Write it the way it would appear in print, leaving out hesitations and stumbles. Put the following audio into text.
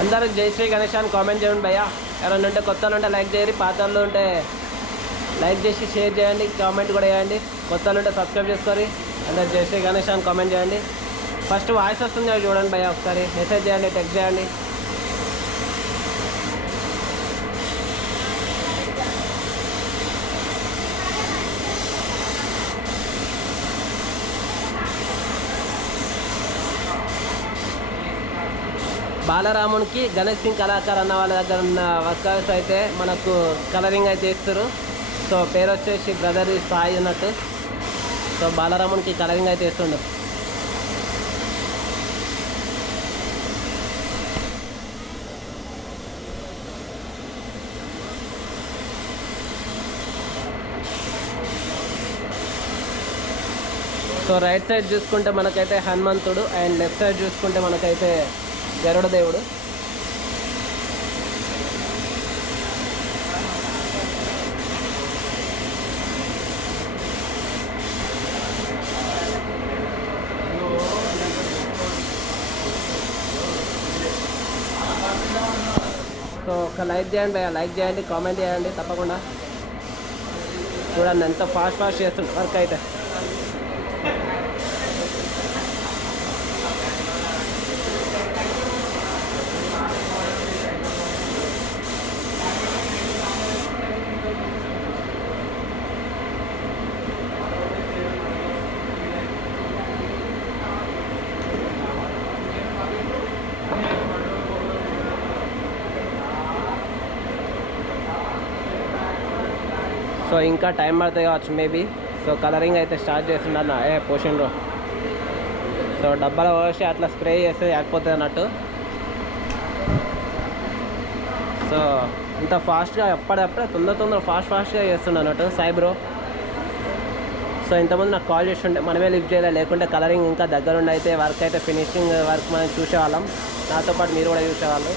అందరూ జై శ్రీ గణేష్ అని కామెంట్ చేయండి భయ్యా. ఎవరైనా ఉంటే కొత్త ఉంటే లైక్ చేయండి, పాత వాళ్ళు ఉంటే లైక్ చేసి షేర్ చేయండి, కామెంట్ కూడా చేయండి. కొత్త ఉంటే సబ్స్క్రైబ్ చేసుకొని అందరు జై శ్రీ గణేష్ అని కామెంట్ చేయండి. ఫస్ట్ వాయిస్ వస్తుంది అవి చూడండి భయ్యా, ఒకసారి మెసేజ్ చేయండి, టెక్స్ట్ చేయండి. బాలరామునికి గణేష్ సింగ్ కళాకార్ అన్న వాళ్ళ దగ్గర ఉన్న వర్కర్స్ అయితే మనకు కలరింగ్ అయితే చేస్తారు. సో పేరు వచ్చేసి బ్రదర్ సాయి అన్నట్టు. సో బాలరామునికి కలరింగ్ అయితే చేస్తుండు. సో రైట్ సైడ్ చూసుకుంటే మనకైతే హనుమంతుడు అండ్ లెఫ్ట్ సైడ్ చూసుకుంటే మనకైతే గరుడ దేవుడు. సో ఒక లైక్ చేయండి, లైక్ చేయండి, కామెంట్ చేయండి తప్పకుండా. చూడండి ఎంత ఫాస్ట్ చేస్తుంది వర్క్ అయితే. సో ఇంకా టైం పడుతుంది కావచ్చు మేబీ. సో కలరింగ్ అయితే స్టార్ట్ చేస్తున్నాను పోషన్లో. సో డబ్బాలో పోసి అట్లా స్ప్రే చేస్తే ఆగిపోతుంది అన్నట్టు. సో ఇంత ఫాస్ట్గా ఎప్పుడప్పుడే తొందర ఫాస్ట్గా చేస్తుండే అన్నట్టు సాయి బ్రో. సో ఇంతకుముందు నాకు కాల్ చేస్తుండే, మనమే లిఫ్ట్ చేయలే, లేకుంటే కలరింగ్ ఇంకా దగ్గరుండి అయితే వర్క్ అయితే ఫినిషింగ్ వర్క్ మనం చూసేవాళ్ళం. నాతో పాటు మీరు కూడా చూసేవాళ్ళు.